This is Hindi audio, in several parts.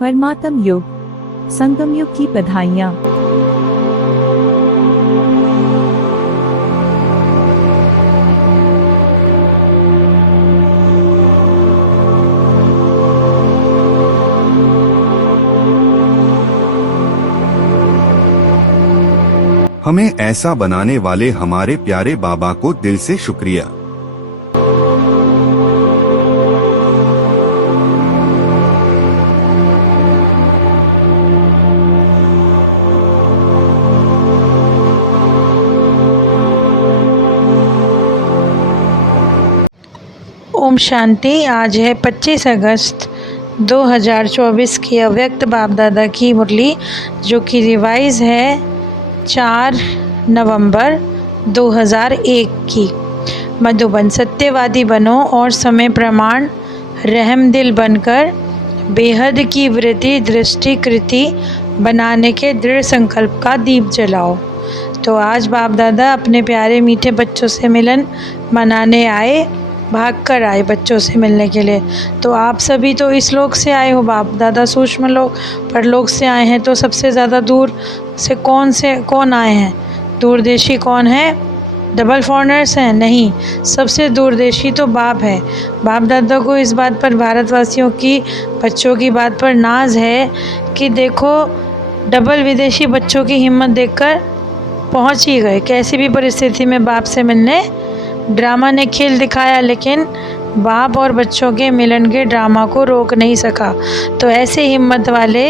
परमात्म युग, संगम युग की बधाइयाँ। हमें ऐसा बनाने वाले हमारे प्यारे बाबा को दिल से शुक्रिया। ओम शांति। आज है 25 अगस्त 2024 की अव्यक्त बाप दादा की मुरली, जो कि रिवाइज है 4 नवंबर 2001 की। मधुबन। सत्यवादी बनो और समय प्रमाण रहमदिल बनकर बेहद की वृत्ति दृष्टि कृति बनाने के दृढ़ संकल्प का दीप जलाओ। तो आज बाप दादा अपने प्यारे मीठे बच्चों से मिलन मनाने आए, भागकर आए बच्चों से मिलने के लिए। तो आप सभी तो इस लोक से आए हो, बाप दादा सूक्ष्म लोक परलोक से आए हैं। तो सबसे ज़्यादा दूर से कौन आए हैं? दूरदेशी कौन है? डबल फॉरनर्स हैं? नहीं, सबसे दूरदेशी तो बाप है। बाप दादा को इस बात पर, भारतवासियों की बच्चों की बात पर नाज है कि देखो, डबल विदेशी बच्चों की हिम्मत देखकर पहुंच ही गए। कैसी भी परिस्थिति में बाप से मिलने। ड्रामा ने खेल दिखाया, लेकिन बाप और बच्चों के मिलन के ड्रामा को रोक नहीं सका। तो ऐसे हिम्मत वाले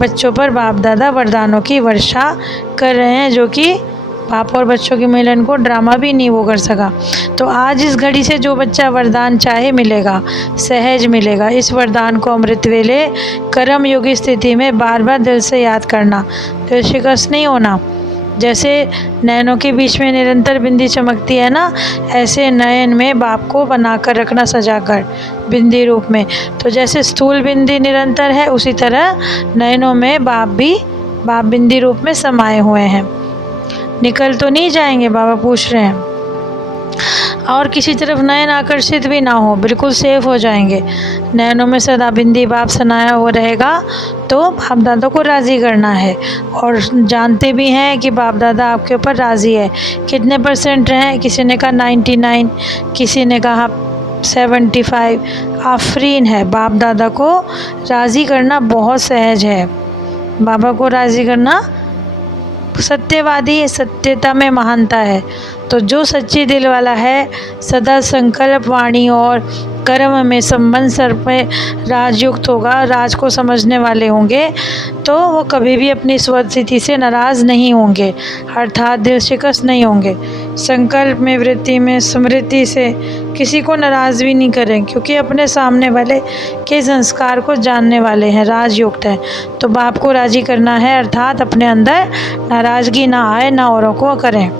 बच्चों पर बाप दादा वरदानों की वर्षा कर रहे हैं, जो कि बाप और बच्चों के मिलन को ड्रामा भी नहीं वो कर सका। तो आज इस घड़ी से जो बच्चा वरदान चाहे मिलेगा, सहज मिलेगा। इस वरदान को अमृत वेले कर्म योगी स्थिति में बार बार दिल से याद करना, दिल शिकस्त नहीं होना। जैसे नयनों के बीच में निरंतर बिंदी चमकती है ना, ऐसे नयन में बाप को बनाकर रखना सजाकर बिंदी रूप में। तो जैसे स्थूल बिंदी निरंतर है, उसी तरह नयनों में बाप बिंदी रूप में समाये हुए हैं। निकल तो नहीं जाएंगे, बाबा पूछ रहे हैं। और किसी तरफ नयन आकर्षित भी ना हो, बिल्कुल सेफ हो जाएंगे। नयनों में सदा बिंदी बाप सनाया हो रहेगा। तो बाप दादा को राज़ी करना है, और जानते भी हैं कि बाप दादा आपके ऊपर राज़ी है। कितने % हैं? किसी ने कहा 99, किसी ने कहा 75। आफरीन है। बाप दादा को राज़ी करना बहुत सहज है। बाबा को राज़ी करना सत्यवादी, सत्यता में महानता है। तो जो सच्चे दिल वाला है, सदा संकल्प वाणी और कर्म में संबंध सर पे राजयुक्त होगा, राज को समझने वाले होंगे, तो वो कभी भी अपनी स्वस्थिति से नाराज़ नहीं होंगे, अर्थात दिल शिकस्त नहीं होंगे। संकल्प में, वृत्ति में, स्मृति से किसी को नाराज़ भी नहीं करें, क्योंकि अपने सामने वाले के संस्कार को जानने वाले हैं, राजयुक्त हैं। तो बाप को राज़ी करना है, अर्थात अपने अंदर नाराज़गी ना आए, ना औरों को करें।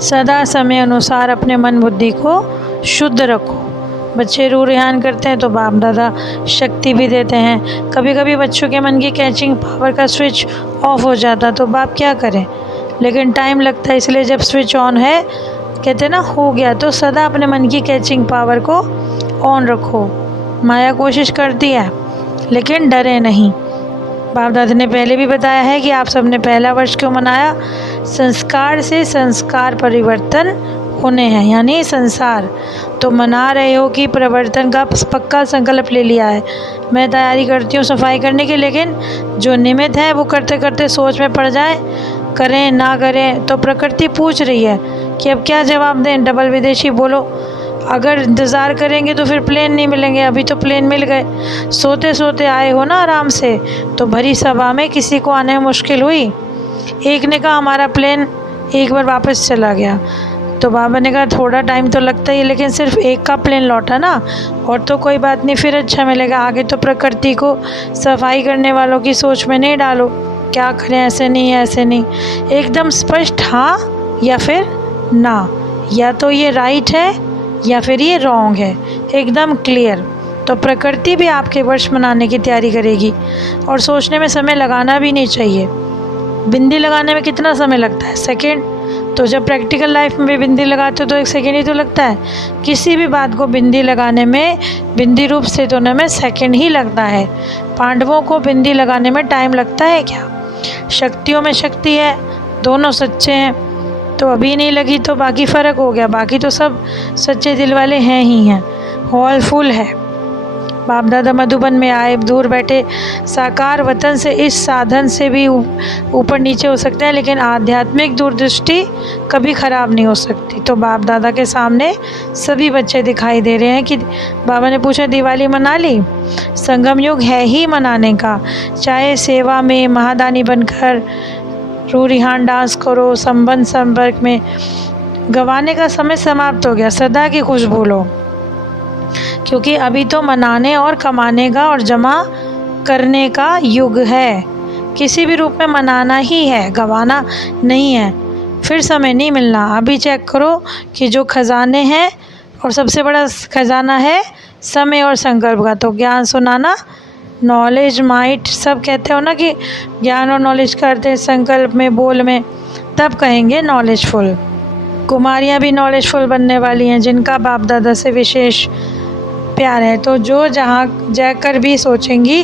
सदा समय अनुसार अपने मन बुद्धि को शुद्ध रखो। बच्चे रूह रेहान करते हैं तो बाप दादा शक्ति भी देते हैं। कभी कभी बच्चों के मन की कैचिंग पावर का स्विच ऑफ हो जाता, तो बाप क्या करें, लेकिन टाइम लगता है। इसलिए जब स्विच ऑन है, कहते हैं ना, हो गया, तो सदा अपने मन की कैचिंग पावर को ऑन रखो। माया कोशिश करती है, लेकिन डरे नहीं। बाप दादा ने पहले भी बताया है कि आप सबने पहला वर्ष क्यों मनाया। संस्कार से संस्कार परिवर्तन होने हैं, यानी संसार। तो मना रहे हो कि परिवर्तन का पक्का संकल्प ले लिया है। मैं तैयारी करती हूँ सफाई करने की, लेकिन जो निमित्त है वो करते करते सोच में पड़ जाए, करें ना करें। तो प्रकृति पूछ रही है कि अब क्या जवाब दें। डबल विदेशी बोलो, अगर इंतज़ार करेंगे तो फिर प्लेन नहीं मिलेंगे। अभी तो प्लेन मिल गए। सोते सोते आए हो ना आराम से, तो भरी सभा में किसी को आने में मुश्किल हुई। एक ने कहा हमारा प्लेन एक बार वापस चला गया। तो बाबा ने कहा थोड़ा टाइम तो लगता ही है, लेकिन सिर्फ एक का प्लेन लौटा ना, और तो कोई बात नहीं, फिर अच्छा मिलेगा। आगे तो प्रकृति को सफाई करने वालों की सोच में नहीं डालो, क्या करें, ऐसे नहीं ऐसे नहीं। एकदम स्पष्ट हाँ या फिर ना, या तो ये राइट है या फिर ये रॉन्ग है, एकदम क्लियर। तो प्रकृति भी आपके वर्ष मनाने की तैयारी करेगी, और सोचने में समय लगाना भी नहीं चाहिए। बिंदी लगाने में कितना समय लगता है? सेकंड। तो जब प्रैक्टिकल लाइफ में भी बिंदी लगाते हो तो 1 सेकेंड ही तो लगता है। किसी भी बात को बिंदी लगाने में, बिंदी रूप स्थित होने में सेकंड ही लगता है। पांडवों को बिंदी लगाने में टाइम लगता है क्या? शक्तियों में शक्ति है, दोनों सच्चे हैं। तो अभी नहीं लगी तो बाकी फ़र्क हो गया, बाकी तो सब सच्चे दिल वाले हैं ही हैं। हॉल फुल है। बाप दादा मधुबन में आए, दूर बैठे साकार वतन से इस साधन से भी ऊपर नीचे हो सकते हैं, लेकिन आध्यात्मिक दूरदृष्टि कभी ख़राब नहीं हो सकती। तो बाप दादा के सामने सभी बच्चे दिखाई दे रहे हैं कि बाबा ने पूछा दिवाली मना ली? संगम युग है ही मनाने का। चाहे सेवा में महादानी बनकर रूरिहान डांस करो, संबंध संपर्क में गंवाने का समय समाप्त हो गया। सदा की खुशबू लो, क्योंकि अभी तो मनाने और कमाने का और जमा करने का युग है। किसी भी रूप में मनाना ही है, गंवाना नहीं है। फिर समय नहीं मिलना। अभी चेक करो कि जो खजाने हैं, और सबसे बड़ा खजाना है समय और संकल्प का। तो ज्ञान सुनाना, नॉलेज, माइट, सब कहते हो ना कि ज्ञान और नॉलेज करते हैं संकल्प में, बोल में, तब कहेंगे नॉलेजफुल। कुमारियाँ भी नॉलेजफुल बनने वाली हैं, जिनका बाप दादा से विशेष प्यार है। तो जो जहाँ जाकर भी सोचेंगी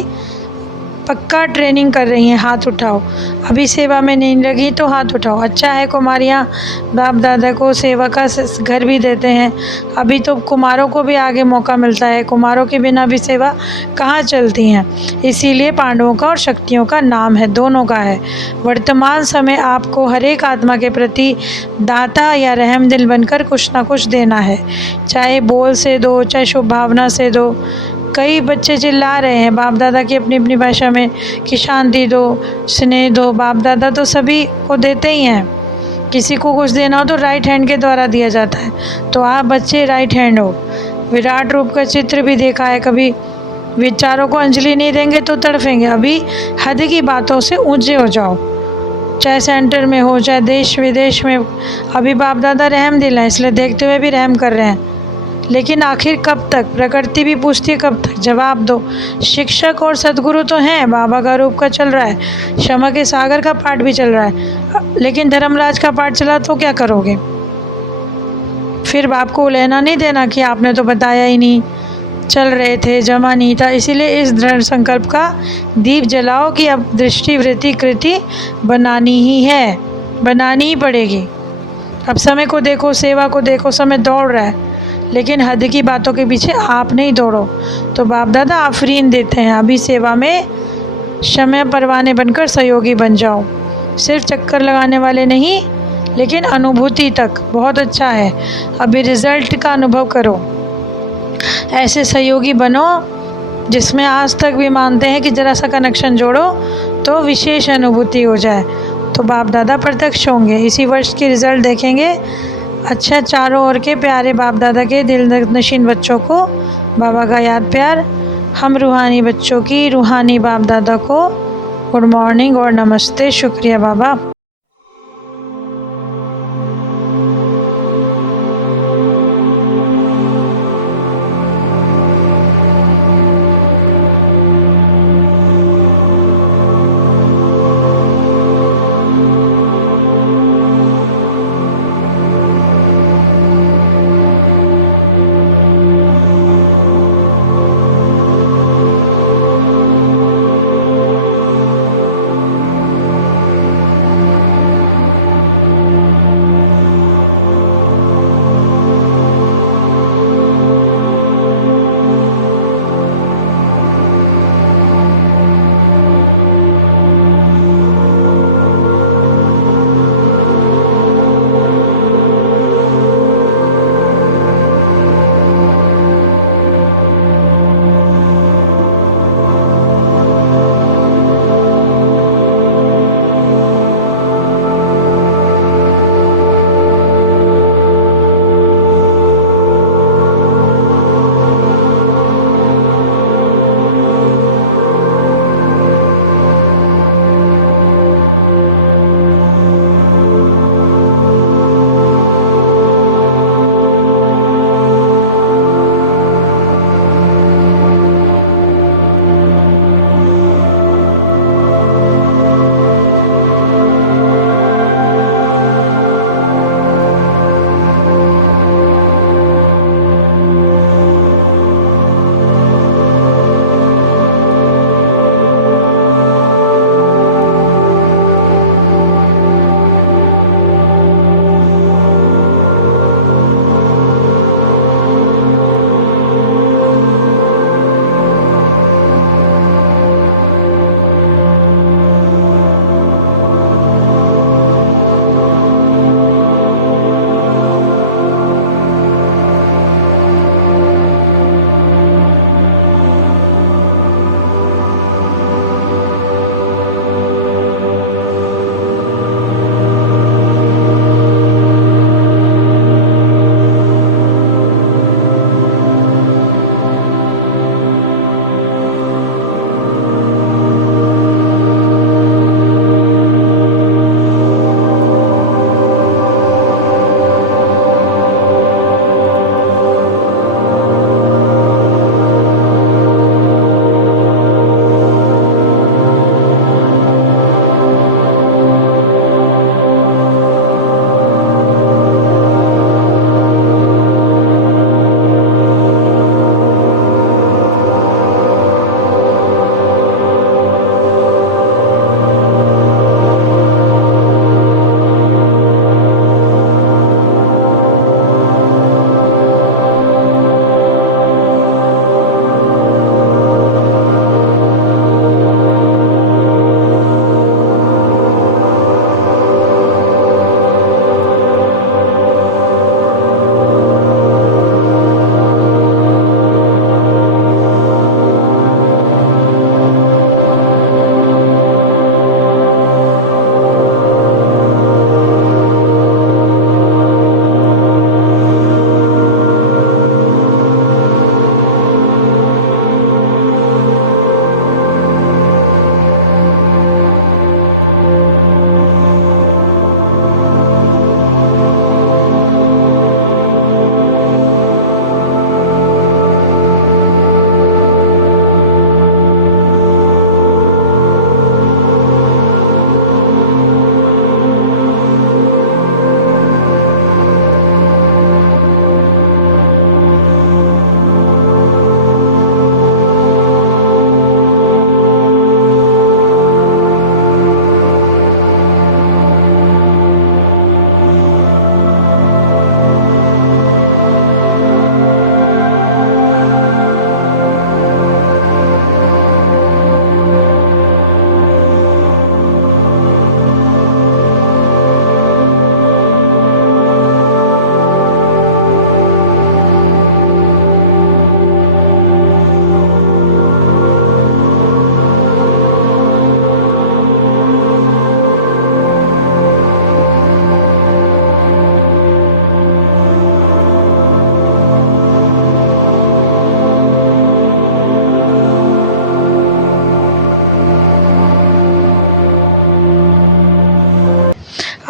पक्का ट्रेनिंग कर रही हैं, हाथ उठाओ। अभी सेवा में नहीं लगी तो हाथ उठाओ। अच्छा है कुमारियाँ बाप दादा को सेवा का घर भी देते हैं। अभी तो कुमारों को भी आगे मौका मिलता है, कुमारों के बिना भी सेवा कहाँ चलती हैं। इसीलिए पांडवों का और शक्तियों का नाम है, दोनों का है। वर्तमान समय आपको हर एक आत्मा के प्रति दाता या रहम दिल बनकर कुछ ना कुछ देना है। चाहे बोल से दो, चाहे शुभ भावना से दो। कई बच्चे चिल्ला रहे हैं बाप दादा की अपनी अपनी भाषा में कि शांति दो, स्नेह दो। बाप दादा तो सभी को देते ही हैं। किसी को कुछ देना हो तो राइट हैंड के द्वारा दिया जाता है। तो आप बच्चे राइट हैंड हो। विराट रूप का चित्र भी देखा है कभी। विचारों को अंजलि नहीं देंगे तो तड़फेंगे। अभी हद की बातों से ऊंचे हो जाओ, चाहे सेंटर में हो, चाहे देश विदेश में। अभी बाप दादा रहम दिल है, इसलिए देखते हुए भी रहम कर रहे हैं। लेकिन आखिर कब तक? प्रकृति भी पूछती है कब तक? जवाब दो। शिक्षक और सदगुरु तो हैं, बाबा का रूप का चल रहा है, क्षमा के सागर का पाठ भी चल रहा है, लेकिन धर्मराज का पाठ चला तो क्या करोगे? फिर बाप को लेना नहीं देना कि आपने तो बताया ही नहीं, चल रहे थे, जमा नहीं था। इसीलिए इस दृढ़ संकल्प का दीप जलाओ कि अब दृष्टि वृत्ति कृति बनानी ही है, बनानी ही पड़ेगी। अब समय को देखो, सेवा को देखो, समय दौड़ रहा है, लेकिन हद की बातों के पीछे आप नहीं दौड़ो। तो बाप दादा आफरीन देते हैं, अभी सेवा में समय परवाने बनकर सहयोगी बन जाओ। सिर्फ चक्कर लगाने वाले नहीं, लेकिन अनुभूति तक बहुत अच्छा है। अभी रिज़ल्ट का अनुभव करो। ऐसे सहयोगी बनो जिसमें आज तक भी मानते हैं कि ज़रा सा कनेक्शन जोड़ो तो विशेष अनुभूति हो जाए। तो बाप दादा प्रत्यक्ष होंगे। इसी वर्ष की रिज़ल्ट देखेंगे। अच्छा, चारों ओर के प्यारे बाप दादा के दिल नशीन बच्चों को बाबा का याद प्यार। हम रूहानी बच्चों की रूहानी बाप दादा को गुड मॉर्निंग और नमस्ते। शुक्रिया बाबा।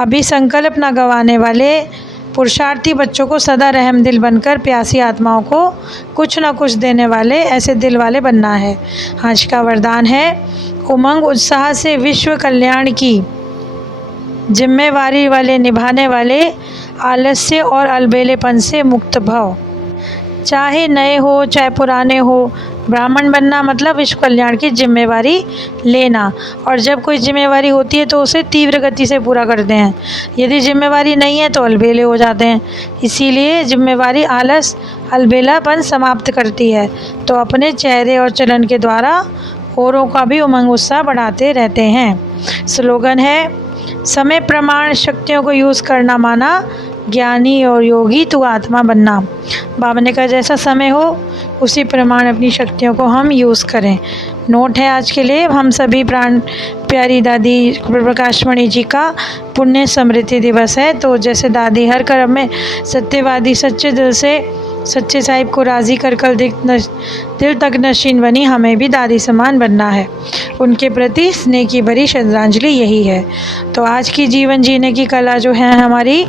अभी संकल्प न गंवाने वाले पुरुषार्थी बच्चों को सदा रहमदिल बनकर प्यासी आत्माओं को कुछ न कुछ देने वाले ऐसे दिल वाले बनना है। आज का वरदान है, उमंग उत्साह से विश्व कल्याण की जिम्मेवारी वाले निभाने वाले, आलस्य और अलबेलेपन से मुक्त भव। चाहे नए हो चाहे पुराने हो, ब्राह्मण बनना मतलब विश्व कल्याण की जिम्मेवारी लेना, और जब कोई जिम्मेवारी होती है तो उसे तीव्र गति से पूरा करते हैं। यदि जिम्मेवारी नहीं है तो अलबेले हो जाते हैं। इसीलिए जिम्मेवारी आलस अलबेलापन समाप्त करती है। तो अपने चेहरे और चलन के द्वारा औरों का भी उमंग उत्साह बढ़ाते रहते हैं। स्लोगन है, समय प्रमाण शक्तियों को यूज़ करना माना, ज्ञानी और योगी तू आत्मा बनना। बाबा ने कहा जैसा समय हो उसी प्रमाण अपनी शक्तियों को हम यूज़ करें। नोट है आज के लिए, हम सभी प्राण प्यारी दादी प्रकाशमणि जी का पुण्य स्मृति दिवस है। तो जैसे दादी हर कर्म में सत्यवादी सच्चे दिल से सच्चे साहिब को राज़ी कर कल दिल तक नशीन बनी, हमें भी दादी समान बनना है। उनके प्रति स्नेह की भरी श्रद्धांजलि यही है। तो आज की जीवन जीने की कला जो है हमारी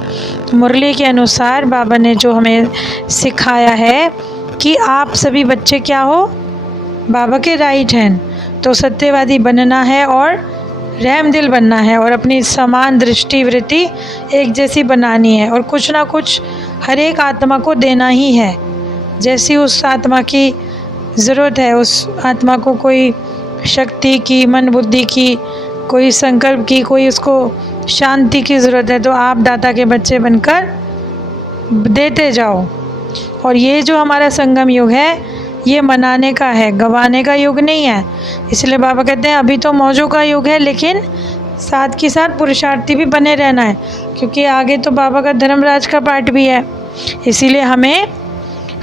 मुरली के अनुसार बाबा ने जो हमें सिखाया है कि आप सभी बच्चे क्या हो, बाबा के राइट हैंड। तो सत्यवादी बनना है और रहमदिल बनना है और अपनी समान दृष्टि वृत्ति एक जैसी बनानी है और कुछ ना कुछ हर एक आत्मा को देना ही है। जैसी उस आत्मा की ज़रूरत है, उस आत्मा को कोई शक्ति की, मन बुद्धि की, कोई संकल्प की, कोई उसको शांति की ज़रूरत है, तो आप दाता के बच्चे बनकर देते जाओ। और ये जो हमारा संगम युग है ये मनाने का है, गंवाने का युग नहीं है। इसलिए बाबा कहते हैं अभी तो मौजों का युग है, लेकिन साथ के साथ पुरुषार्थी भी बने रहना है, क्योंकि आगे तो बाबा का धर्मराज का पाठ भी है। इसीलिए हमें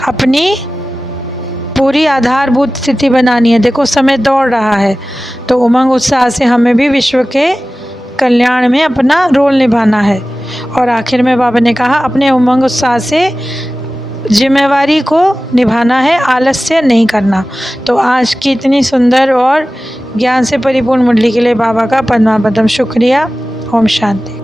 अपनी पूरी आधारभूत स्थिति बनानी है। देखो समय दौड़ रहा है, तो उमंग उत्साह से हमें भी विश्व के कल्याण में अपना रोल निभाना है। और आखिर में बाबा ने कहा अपने उमंग उत्साह से जिम्मेवारी को निभाना है, आलस्य नहीं करना। तो आज की इतनी सुंदर और ज्ञान से परिपूर्ण मुरली के लिए बाबा का पद्मापदम शुक्रिया। ओम शांति।